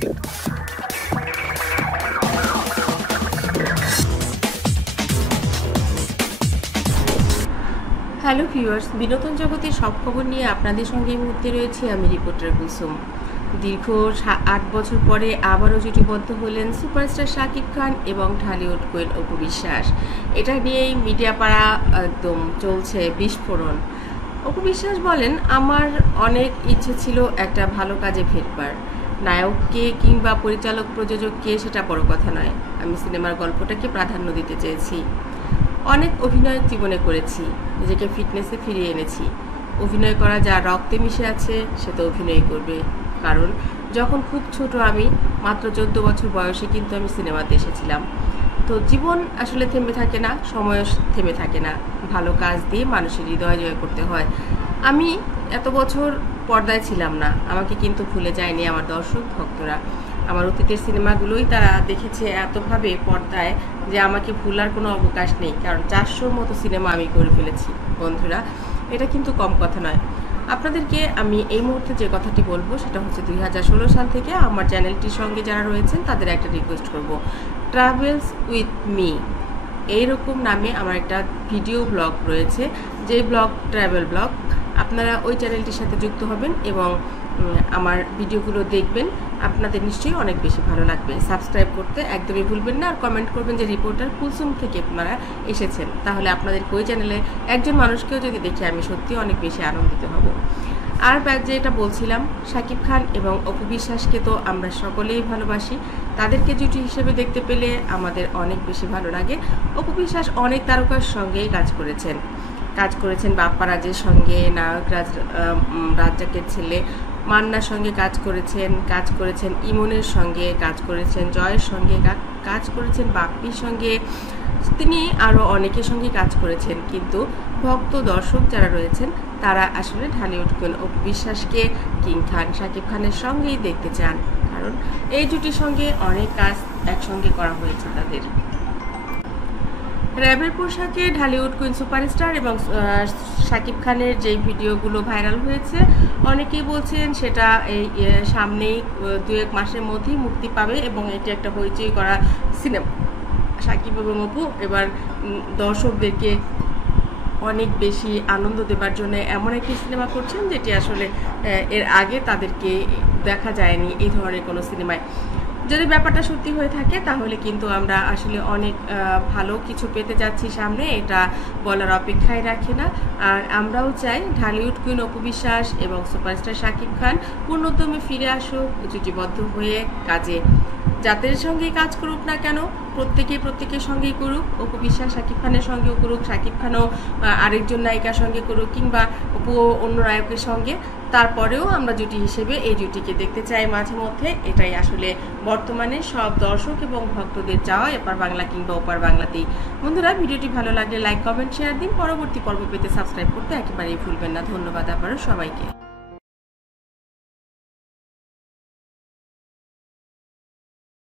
Hello viewers, বিনোদন জগতের সব খবর নিয়ে আপনাদের সঙ্গে এই মুহূর্তে রয়েছে আমি রিপোর্টার কুসুম। দীর্ঘ 8 বছর পরে আবারও জুটিবদ্ধ হলেন সুপারস্টার শাকিব খান এবং ঢালিউড কুইন অপু বিশ্বাস। এটা নিয়েই মিডিয়া পাড়া একদম চলছে বিস্ফোরণ। অপু বিশ্বাস বলেন, আমার অনেক ইচ্ছে ছিল একটা ভালো কাজে ফিরবার। নায়ককে কিংবা পরিচালক প্রযোজককে সেটা বড় কথা নয়, আমি সিনেমার গল্পটাকে প্রাধান্য দিতে চেয়েছি। অনেক অভিনয় জীবনে করেছি, নিজেকে ফিটনেসে ফিরিয়ে এনেছি। অভিনয় করা যা রক্তে মিশে আছে সে তো অভিনয় করবে, কারণ যখন খুব ছোট আমি মাত্র 14 বছর বয়সে কিন্তু আমি সিনেমাতে এসেছিলাম। তো জীবন আসলে থেমে থাকে না, সময় থেমে থাকে না। ভালো কাজ দিয়ে মানুষের হৃদয় জয় করতে হয়। আমি এত বছর পর্দায় ছিলাম না, আমাকে কিন্তু ভুলে যায়নি আমার দর্শক ভক্তরা। আমার অতীতের সিনেমাগুলোই তারা দেখেছে এতভাবে পর্দায় যে আমাকে ভুলার কোনো অবকাশ নেই, কারণ 400-র মতো সিনেমা আমি করে ফেলেছি বন্ধুরা। এটা কিন্তু কম কথা নয়। আপনাদেরকে আমি এই মুহূর্তে যে কথাটি বলবো সেটা হচ্ছে 2016 সাল থেকে আমার চ্যানেলটির সঙ্গে যারা রয়েছেন তাদের একটা রিকোয়েস্ট করব, ট্রাভেলস উইথ মি এইরকম নামে আমার একটা ভিডিও ব্লগ রয়েছে, যে ব্লগ ট্রাভেল ব্লগ। আপনারা ওই চ্যানেলটির সাথে যুক্ত হবেন এবং আমার ভিডিওগুলো দেখবেন, আপনাদের নিশ্চয়ই অনেক বেশি ভালো লাগবে। সাবস্ক্রাইব করতে একদমই ভুলবেন না, আর কমেন্ট করবেন যে রিপোর্টার কুলসুম থেকে আপনারা এসেছেন। তাহলে আপনাদের ওই চ্যানেলে একজন মানুষকেও যদি দেখি আমি সত্যি অনেক বেশি আনন্দিত হব। আর যেটা বলছিলাম, শাকিব খান এবং অপু বিশ্বাসকে তো আমরা সকলেই ভালোবাসি। তাদেরকে জুটি হিসেবে দেখতে পেলে আমাদের অনেক বেশি ভালো লাগে। অপু বিশ্বাস অনেক তারকার সঙ্গেই কাজ করেছেন বাপ্পারাজের সঙ্গে, নায়ক রাজ্জাকের ছেলে মান্নার সঙ্গে কাজ করেছেন ইমনের সঙ্গে কাজ করেছেন, জয়ের সঙ্গে কাজ করেছেন, বাপ্পির সঙ্গে, তিনি আরও অনেকের সঙ্গে কাজ করেছেন। কিন্তু ভক্ত দর্শক যারা রয়েছেন তারা আসলে ঢালিউড কুইন অপু বিশ্বাসকে কিং খান শাকিব খানের সঙ্গেই দেখতে চান, কারণ এই জুটির সঙ্গে অনেক কাজ একসঙ্গে করা হয়েছে তাদের। র্যাবের পোশাকে ঢালিউড কুইন সুপারস্টার এবং শাকিব খানের যেই ভিডিওগুলো ভাইরাল হয়েছে, অনেকেই বলছেন সেটা এই সামনেই 2-1 মাসের মধ্যেই মুক্তি পাবে এবং এটি একটা হইচই করা সিনেমা। শাকিব এবং অপু এবার দর্শকদেরকে অনেক বেশি আনন্দ দেবার জন্য এমন একটি সিনেমা করছেন যেটি আসলে এর আগে তাদেরকে দেখা যায়নি এই ধরনের কোনো সিনেমায়। যদি ব্যাপারটা সত্যি হয়ে থাকে তাহলে কিন্তু আমরা আসলে অনেক ভালো কিছু পেতে যাচ্ছি সামনে, এটা বলার অপেক্ষায় রাখে না। আর আমরাও চাই ঢালিউড কুইন অপু বিশ্বাস এবং সুপারস্টার শাকিব খান পূর্ণোদ্যমে ফিরে আসুক, জুটিবদ্ধ হয়ে কাজে। যাদের সঙ্গেই কাজ করুক না কেন, প্রত্যেকের সঙ্গেই করুক। অপু বিশ্বাস শাকিব খানের সঙ্গেও করুক, শাকিব খানও আরেকজন নায়িকার সঙ্গে করুক, কিংবা অপুও অন্য নায়কের সঙ্গে। তারপরেও আমরা জুটি হিসেবে এই জুটিকে দেখতে চাই মাঝে মধ্যে। এটাই আসলে বর্তমানে সব দর্শক এবং ভক্তদের চাওয়া, এপার বাংলা কিংবা ওপার বাংলাতেই। বন্ধুরা, ভিডিওটি ভালো লাগলে লাইক, কমেন্ট, শেয়ার দিন। পরবর্তী পর্ব পেতে সাবস্ক্রাইব করতে একেবারেই ভুলবেন না। ধন্যবাদ আবারও সবাইকে।